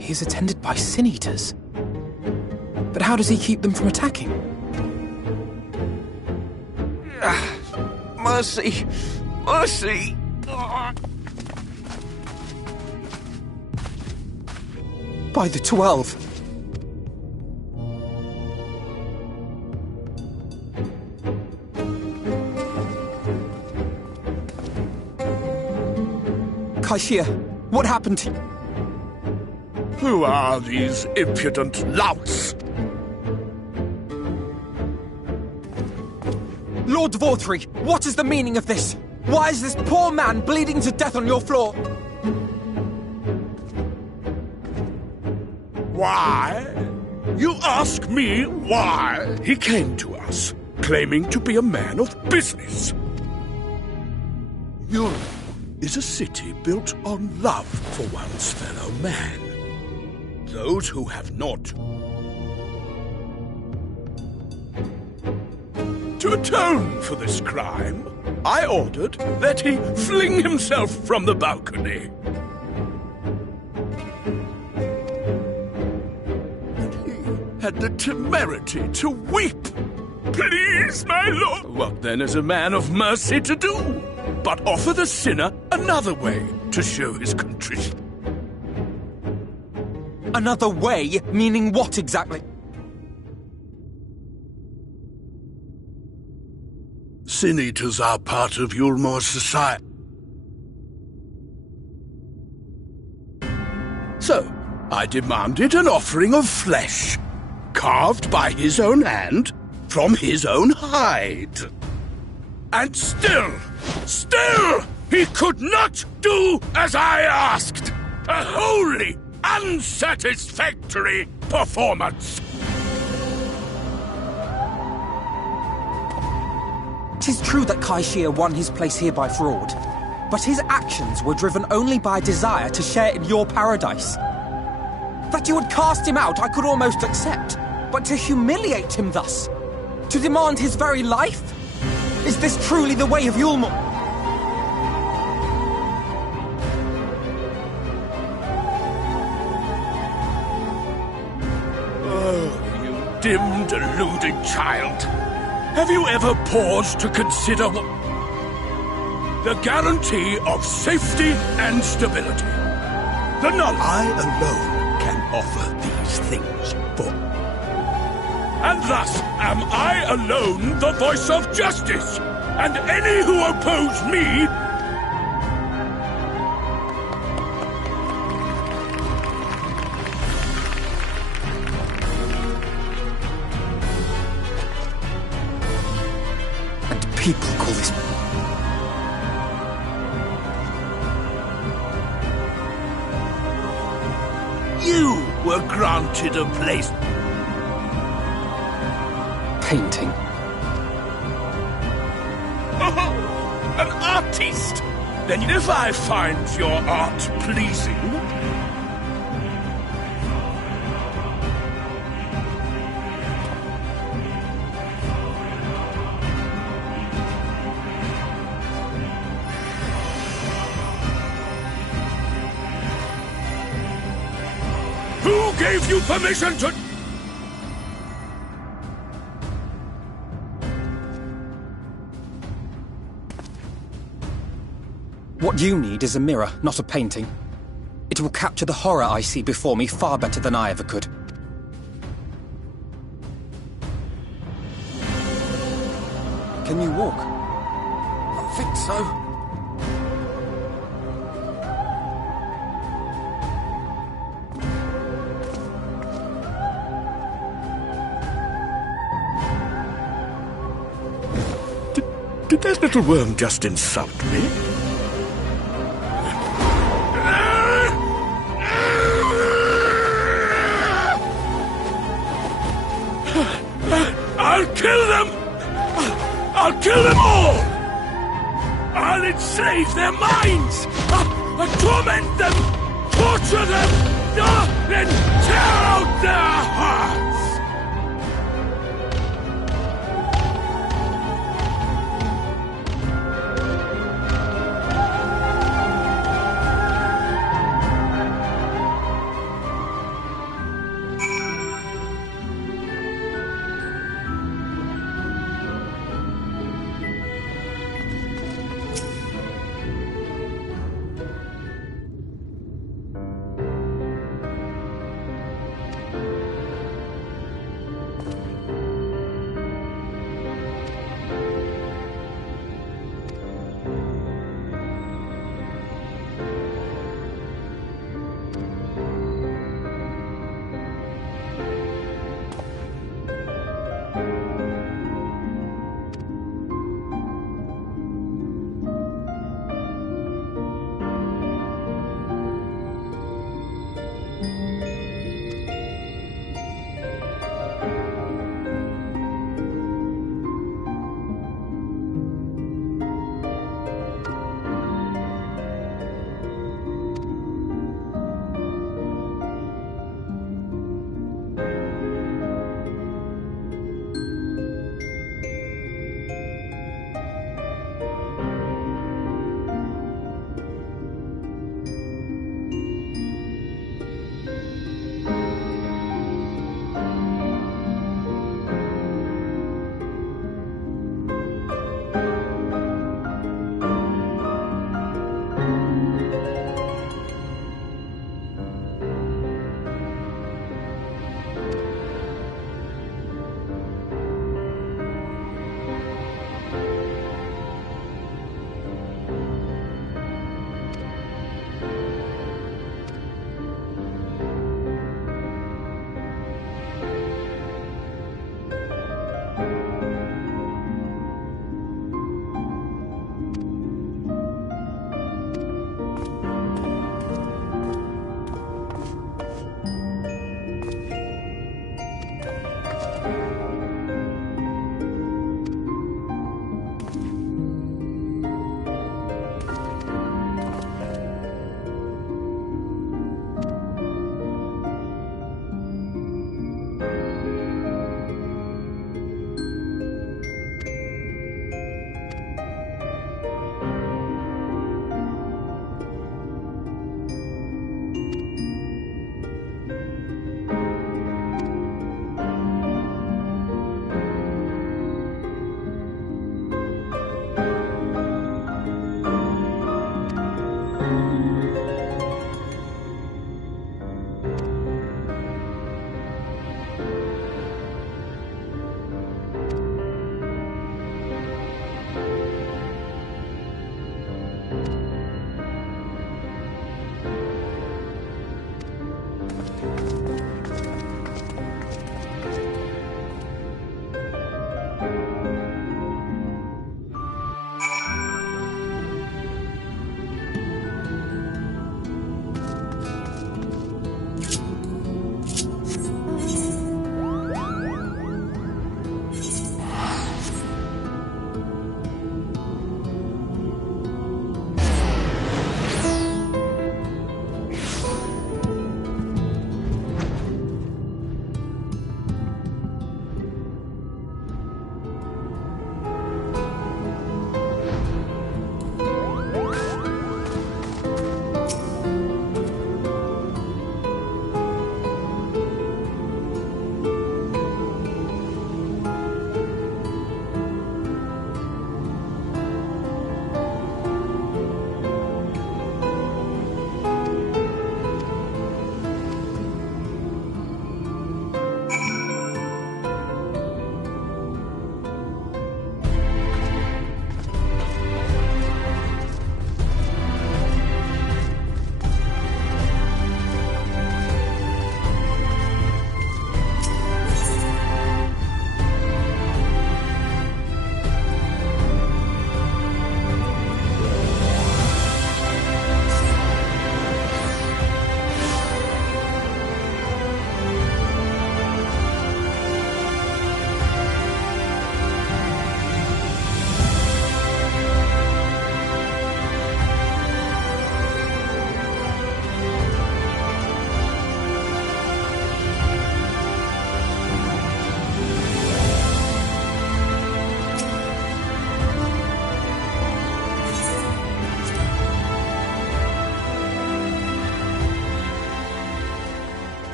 He is attended by sin eaters. But how does he keep them from attacking? Mercy! Mercy! By the 12. Kaishia, what happened to you? Who are these impudent louts? Lord Vorthri, what is the meaning of this? Why is this poor man bleeding to death on your floor? Why? You ask me why? He came to us, claiming to be a man of business. Europe is a city built on love for one's fellow man. Those who have not. To atone for this crime, I ordered that he fling himself from the balcony. And he had the temerity to weep. Please, my lord. What then is a man of mercy to do? But offer the sinner another way to show his contrition. Another way? Meaning what exactly? Sin eaters are part of Yulmor's society. So, I demanded an offering of flesh, carved by his own hand, from his own hide. And still, he could not do as I asked. A wholly unsatisfactory performance. Tis true that Kaishia won his place here by fraud, but his actions were driven only by a desire to share in your paradise. That you would cast him out I could almost accept, but to humiliate him thus, to demand his very life? Is this truly the way of Yulmor? Oh, you dim, deluded child. Have you ever paused to consider what... the guarantee of safety and stability? The knowledge I alone can offer these things for. And thus am I alone the voice of justice, and any who oppose me... People call this... You were granted a place... Painting. Oh, an artist! Then if I find your art pleasing... Who gave you permission to... What you need is a mirror, not a painting. It will capture the horror I see before me far better than I ever could. Can you walk? I think so. Did that little worm just insult me? I'll kill them! I'll kill them all! I'll enslave their minds! Torment them! Torture them! Then tear out their hearts!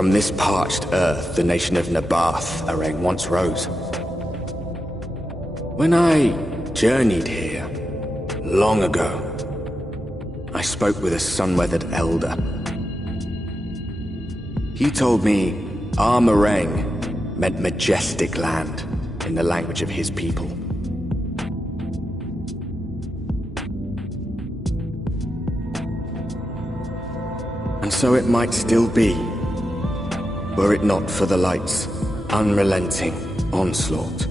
From this parched earth, the nation of Nabath, Arang, once rose. When I journeyed here, long ago, I spoke with a sun-weathered elder. He told me Arang meant majestic land in the language of his people. And so it might still be, were it not for the light's unrelenting onslaught.